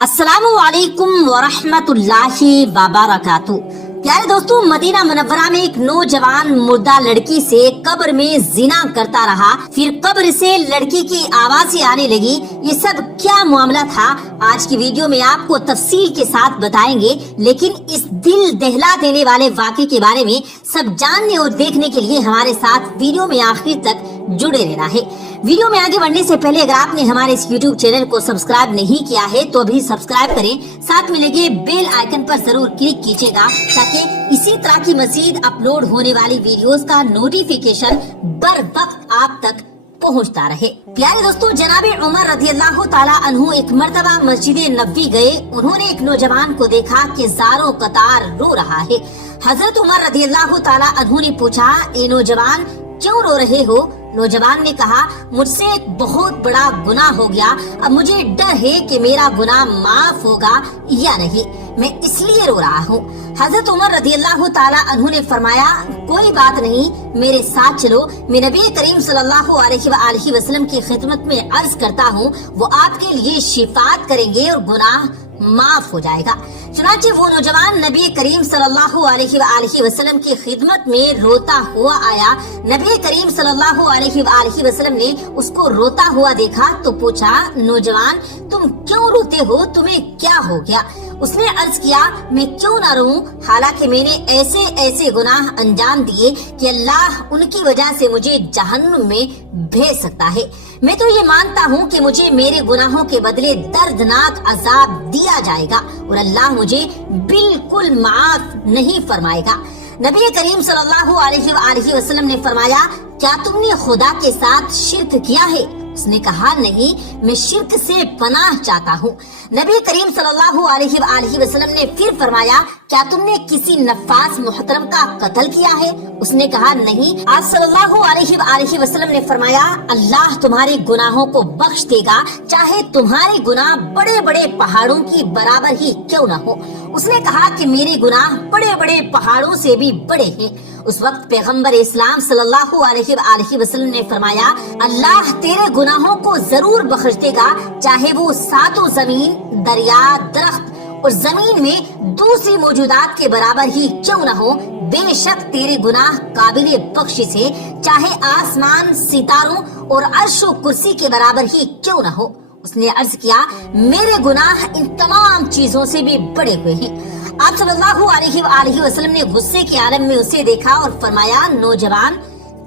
अस्सलामु अलैकुम वरहमतुल्लाहि वबरकातुहू। प्यारे दोस्तों, मदीना मुनव्वरा में एक नौजवान मुर्दा लड़की से कब्र में जिना करता रहा, फिर कब्र से लड़की की आवाजें आने लगी। ये सब क्या मामला था, आज की वीडियो में आपको तफसील के साथ बताएंगे। लेकिन इस दिल दहला देने वाले वाक़े के बारे में सब जानने और देखने के लिए हमारे साथ वीडियो में आखिर तक जुड़े रहना है। वीडियो में आगे बढ़ने से पहले अगर आपने हमारे इस YouTube चैनल को सब्सक्राइब नहीं किया है तो अभी सब्सक्राइब करें, साथ में लगे बेल आइकन पर जरूर क्लिक कीजिएगा ताकि इसी तरह की मजीद अपलोड होने वाली वीडियोस का नोटिफिकेशन बर वक्त आप तक पहुंचता रहे। प्यारे दोस्तों, जनाबे उमर रदियल्लाहु ताला अन्हु एक मर्तबा मस्जिद नबवी गए। उन्होंने एक नौजवान को देखा कि ज़ारों कतार रो रहा है। हजरत उमर रदियल्लाहु ताला अन्हु ने पूछा, ए नौजवान क्यों रो रहे हो? नौजवान ने कहा, मुझसे एक बहुत बड़ा गुनाह हो गया, अब मुझे डर है कि मेरा गुनाह माफ होगा या नहीं, मैं इसलिए रो रहा हूँ। हजरत उमर रदियल्लाहु ताला अन्हु ने फरमाया, कोई बात नहीं, मेरे साथ चलो, मैं नबी करीम सल्लल्लाहु अलैहि वसल्लम की खिदमत में अर्ज करता हूँ, वो आपके लिए शिफात करेंगे और गुनाह माफ हो जाएगा। चुनांचे वो नौजवान नबी करीम सल्लल्लाहु अलैहि वसल्लम की खिदमत में रोता हुआ आया। नबी करीम सल्लल्लाहु अलैहि वसल्लम ने उसको रोता हुआ देखा तो पूछा, नौजवान तुम क्यों रोते हो, तुम्हें क्या हो गया? उसने अर्ज किया, मैं क्यों ना रोऊं, हालांकि मैंने ऐसे ऐसे गुनाह अंजाम दिए कि अल्लाह उनकी वजह से मुझे जहन्नुम में भेज सकता है। मैं तो ये मानता हूँ कि मुझे मेरे गुनाहों के बदले दर्दनाक अजाब दिया जाएगा और अल्लाह मुझे बिल्कुल माफ नहीं फरमाएगा। नबी करीम सल्लल्लाहु अलैहि वसल्लम ने फरमाया, क्या तुमने खुदा के साथ शिर्क किया है? उसने कहा, नहीं, मैं शिर्क से पनाह चाहता हूँ। नबी करीम सल्लल्लाहु अलैहि वसल्लम ने फिर फरमाया, क्या तुमने किसी नफास मुहतरम का कत्ल किया है? उसने कहा, नहीं। आप सल्लल्लाहु अलैहि वसल्लम ने फरमाया, अल्लाह तुम्हारे गुनाहों को बख्श देगा, चाहे तुम्हारे गुनाह बड़े बड़े पहाड़ों की बराबर ही क्यों न हो। उसने कहा कि मेरे गुनाह बड़े बड़े पहाड़ों से भी बड़े हैं। उस वक्त पैगंबर इस्लाम सल्लल्लाहु अलैहि वसल्लम ने फरमाया, अल्लाह तेरे गुनाहों को जरूर बख्श देगा, चाहे वो सातों जमीन, दरिया, दरख्त और जमीन में दूसरी मौजूदात के बराबर ही क्यों न हो। बेशक तेरे गुनाह काबिले बख्शिश है, चाहे आसमान, सितारों और अर्श व कुर्सी के बराबर ही क्यों न हो। उसने अर्ज किया, मेरे गुनाह इन तमाम चीजों से भी बड़े हुए हैं। आप सल्लल्लाहु अलैहि वसल्लम ने गुस्से के आलम में उसे देखा और फरमाया, नौजवान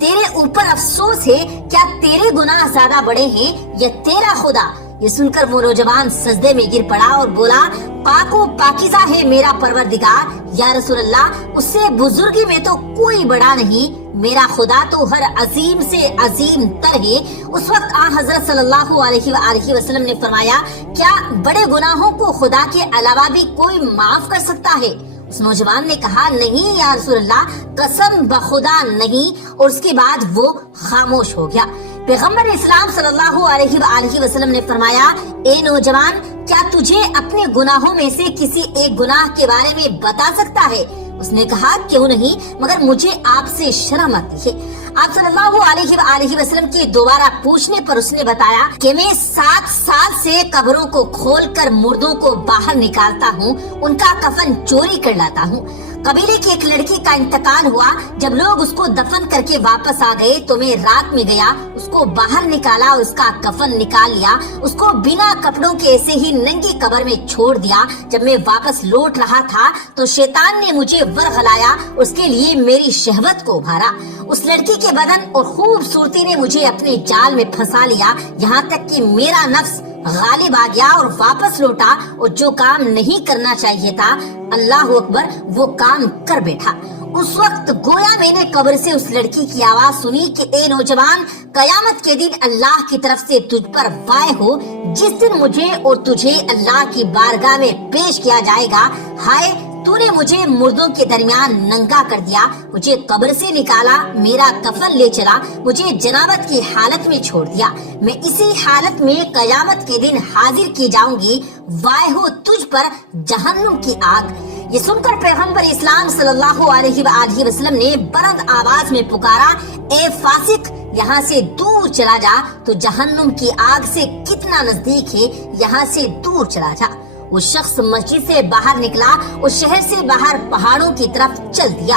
तेरे ऊपर अफसोस है, क्या तेरे गुनाह ज्यादा बड़े हैं या तेरा खुदा? ये सुनकर वो नौजवान सजदे में गिर पड़ा और बोला, पाको पाकीज़ा है मेरा परवरदिगार, या रसूल अल्लाह, उससे बुजुर्गी में तो कोई बड़ा नहीं, मेरा खुदा तो हर अजीम से अजीम तर है। उस वक्त हजरत सल्लल्लाहु अलैहि वसल्लम ने फरमाया, क्या बड़े गुनाहों को खुदा के अलावा भी कोई माफ कर सकता है? उस नौजवान ने कहा, नहीं या रसूल अल्लाह, कसम बखुदा नहीं। और उसके बाद वो खामोश हो गया। पैगंबर इस्लाम सल्लल्लाहु अलैहि वसल्लम ने फरमाया, ए नौजवान, क्या तुझे अपने गुनाहों में से किसी एक गुनाह के बारे में बता सकता है? उसने कहा, क्यों नहीं, मगर मुझे आपसे शर्म आती है। आप सल्लल्लाहु अलैहि वसल्लम के दोबारा पूछने पर उसने बताया कि मैं 7 साल से कब्रों को खोलकर मुर्दों को बाहर निकालता हूँ, उनका कफन चोरी कर लाता हूँ। कबीले की एक लड़की का इंतकाल हुआ, जब लोग उसको दफन करके वापस आ गए तो मैं रात में गया, उसको बाहर निकाला, उसका कफन निकाल लिया, उसको बिना कपड़ों के ऐसे ही नंगी कब्र में छोड़ दिया। जब मैं वापस लौट रहा था तो शैतान ने मुझे वरगलाया, उसके लिए मेरी शहवत को उभारा। उस लड़की के बदन और खूबसूरती ने मुझे अपने जाल में फंसा लिया, यहाँ तक कि मेरा नफ्स गालिब आ गया और वापस लौटा और जो काम नहीं करना चाहिए था, अल्लाह अकबर, वो काम कर बैठा। उस वक्त गोया मैंने कब्र से उस लड़की की आवाज सुनी कि ए नौजवान, कयामत के दिन अल्लाह की तरफ से तुझ पर वाय हो, जिस दिन मुझे और तुझे अल्लाह की बारगाह में पेश किया जाएगा। हाय, तूने मुझे मुर्दों के दरमियान नंगा कर दिया, मुझे कब्र से निकाला, मेरा कफन ले चला, मुझे जनाबत की हालत में छोड़ दिया। मैं इसी हालत में कयामत के दिन हाजिर की जाऊंगी। वाय हो तुझ पर जहन्नुम की आग। یہ سن کر پیغمبر اسلام صلی اللہ علیہ وآلہ وسلم نے بلند آواز میں پکارا، اے فاسق، یہاں سے دور چلا جا، تو جہنم کی آگ سے کتنا نزدیک ہے، یہاں سے دور چلا جا۔ وہ شخص مسجد سے باہر نکلا اور شہر سے باہر پہاڑوں کی طرف چل دیا،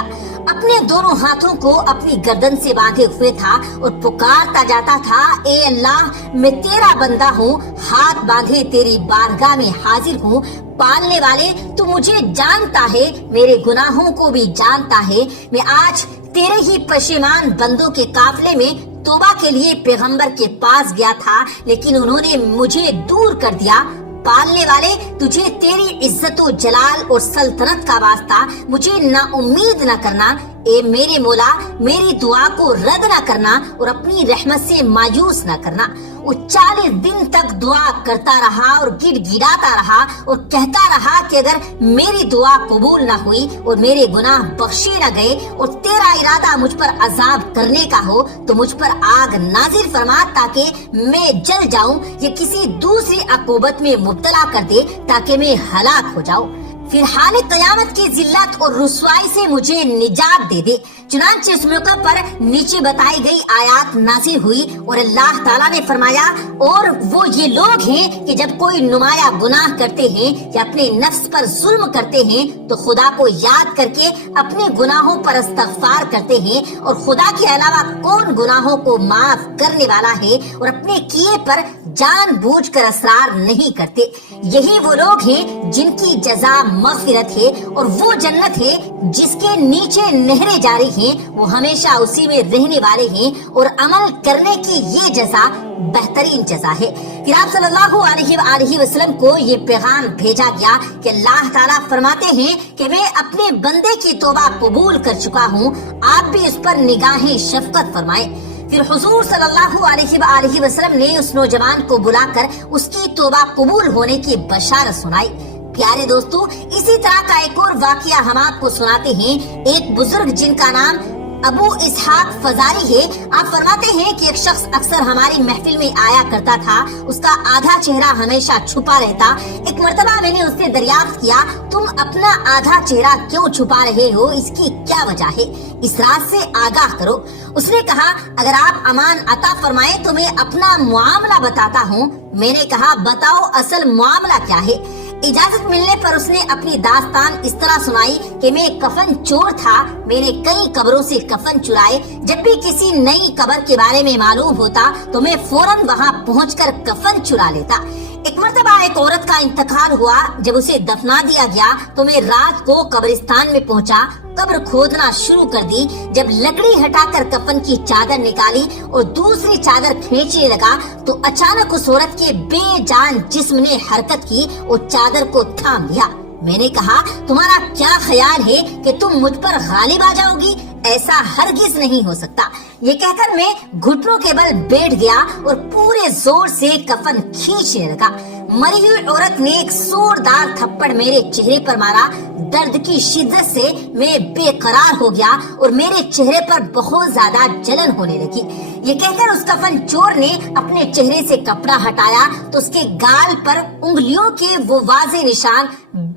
اپنے دونوں ہاتھوں کو اپنی گردن سے باندھے ہوئے تھا اور پکارتا جاتا تھا، اے اللہ، میں تیرا بندہ ہوں، ہاتھ باندھے تیری بارگاہ میں حاضر ہوں، پالنے والے تو مجھے جانتا ہے، میرے گناہوں کو بھی جانتا ہے، میں آج تیرے ہی پشیمان بندوں کے قافلے میں توبہ کے لیے پیغمبر کے پاس گیا تھا، لیکن انہوں نے مجھے دور کر دیا۔ پالنے والے، تجھے تیری عزت و جلال اور سلطنت کا واسطہ مجھے نا امید نہ کرنا، اے میرے مولا، میری دعا کو رد نہ کرنا اور اپنی رحمت سے مایوس نہ کرنا۔ وہ 40 دن تک دعا کرتا رہا اور گڑ گڑاتا رہا اور کہتا رہا کہ اگر میری دعا قبول نہ ہوئی اور میرے گناہ بخشے نہ گئے اور تیرا ارادہ مجھ پر عذاب کرنے کا ہو تو مجھ پر آگ نازل فرما تاکہ میں جل جاؤں، یا کسی دوسری عقوبت میں مبتلا کر دے تاکہ میں ہلاک ہو جاؤں، پھر حال قیامت کی ذلت اور رسوائی سے مجھے نجات دے دے۔ چنانچہ اس موقع پر نیچے بتائی گئی آیات نازل ہوئی اور اللہ تعالیٰ نے فرمایا، اور وہ یہ لوگ ہیں کہ جب کوئی نمایاں گناہ کرتے ہیں یا اپنے نفس پر ظلم کرتے ہیں تو خدا کو یاد کر کے اپنے گناہوں پر استغفار کرتے ہیں، اور خدا کے علاوہ کون گناہوں کو معاف کرنے والا ہے، اور اپنے کیے پر جان بوجھ کر اصرار نہیں کرتے۔ یہی وہ لوگ ہیں جن کی جزا مغفرت ہے اور وہ جنت ہے جس کے نیچے نہریں جاری ہیں، وہ ہمیشہ اسی میں رہنے والے ہیں، اور عمل کرنے کی یہ جزا بہترین جزا ہے۔ پھر آپ صلی اللہ علیہ وآلہ وسلم کو یہ پیغام بھیجا گیا کہ اللہ تعالیٰ فرماتے ہیں کہ میں اپنے بندے کی توبہ قبول کر چکا ہوں، آپ بھی اس پر نگاہیں شفقت فرمائیں۔ پھر حضور صلی اللہ علیہ وآلہ وسلم نے اس نوجوان کو بلا کر اس کی توبہ قبول ہونے کی بشارت سنائی۔ پیارے دوستو، اسی طرح کا ایک اور واقعہ ہم آپ کو سناتے ہیں۔ ایک بزرگ جن کا نام ابو اسحاق فزاری ہے، آپ فرماتے ہیں کہ ایک شخص اکثر ہماری محفل میں آیا کرتا تھا، اس کا آدھا چہرہ ہمیشہ چھپا رہتا۔ ایک مرتبہ میں نے اس سے دریافت کیا، تم اپنا آدھا چہرہ کیوں چھپا رہے ہو، اس کی کیا وجہ ہے، اس راز سے آگاہ کرو۔ اس نے کہا، اگر آپ امان عطا فرمائیں تو میں اپنا معاملہ بتاتا ہوں۔ میں نے کہا، بتاؤ اصل معاملہ کیا ہے۔ اجازت ملنے پر اس نے اپنی داستان اس طرح سنائی کہ میں کفن چور تھا، میں نے کئی قبروں سے کفن چرائے، جب بھی کسی نئی قبر کے بارے میں معلوم ہوتا تو میں فوراً وہاں پہنچ کر کفن چرا لیتا۔ ایک مرتبہ ایک عورت کا انتقال ہوا، جب اسے دفنا دیا گیا تو میں رات کو قبرستان میں پہنچا، قبر کھودنا شروع کر دی۔ جب لکڑی ہٹا کر کفن کی چادر نکالی اور دوسری چادر کھینچنے لگا تو اچانک اس عورت کے بے جان جسم نے حرکت کی اور چادر کو تھام لیا۔ میں نے کہا، تمہارا کیا خیال ہے کہ تم مجھ پر غالب آ جاؤ گی؟ ایسا ہرگز نہیں ہو سکتا۔ یہ کہہ کر میں گھٹنوں کے بل بیٹھ گیا اور پورے زور سے کفن کھینچنے لگا۔ مری ہوئی عورت نے ایک زوردار تھپڑ میرے چہرے پر مارا۔ درد کی شدت سے میں بے قرار ہو گیا اور میرے چہرے پر بہت زیادہ جلن ہونے لگی۔ یہ کہہ کر اس کفن چور نے اپنے چہرے سے کپڑا ہٹایا تو اس کے گال پر انگلیوں کے وہ واضح نشان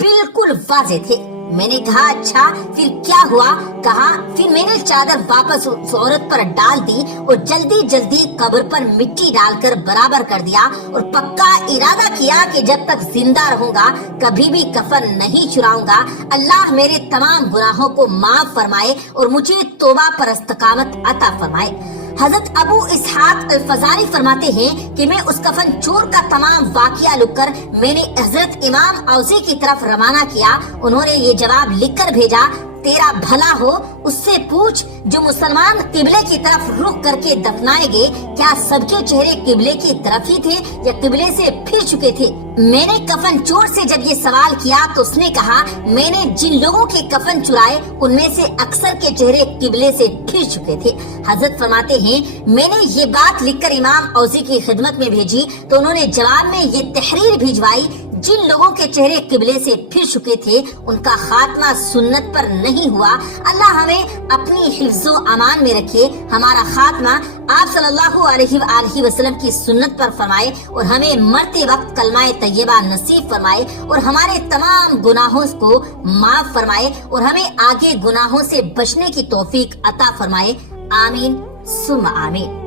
بالکل واضح تھے۔ میں نے کہا، اچھا پھر کیا ہوا؟ کہا، پھر میں نے چادر واپس اس عورت پر ڈال دی اور جلدی جلدی قبر پر مٹی ڈال کر برابر کر دیا اور پکا ارادہ کیا کہ جب تک زندہ رہوں گا کبھی بھی کفن نہیں چراؤں گا۔ اللہ میرے تمام گناہوں کو معاف فرمائے اور مجھے توبہ پر استقامت عطا فرمائے۔ حضرت ابو اسحاق الفزاری فرماتے ہیں کہ میں اس کفن چور کا تمام واقعہ لکھ کر میں نے حضرت امام اوزی کی طرف روانہ کیا۔ انہوں نے یہ جواب لکھ کر بھیجا، تیرا بھلا ہو اس سے پوچھ جو مسلمان قبلے کی طرف رخ کر کے دفنائے گئے، کیا سب کے چہرے قبلے کی طرف ہی تھے یا قبلے سے پھر چکے تھے؟ میں نے کفن چور سے جب یہ سوال کیا تو اس نے کہا، میں نے جن لوگوں کے کفن چرائے ان میں سے اکثر کے چہرے قبلے سے پھر چکے تھے۔ حضرت فرماتے ہیں، میں نے یہ بات لکھ کر امام اوزی کی خدمت میں بھیجی تو انہوں نے جواب میں یہ تحریر بھجوائی، جن لوگوں کے چہرے قبلے سے پھر چکے تھے ان کا خاتمہ سنت پر نہیں ہوا۔ اللہ ہمیں اپنی حفظ و امان میں رکھے، ہمارا خاتمہ آپ صلی اللہ علیہ وآلہ وسلم کی سنت پر فرمائے اور ہمیں مرتے وقت کلمہ طیبہ نصیب فرمائے اور ہمارے تمام گناہوں کو معاف فرمائے اور ہمیں آگے گناہوں سے بچنے کی توفیق عطا فرمائے، آمین ثم آمین۔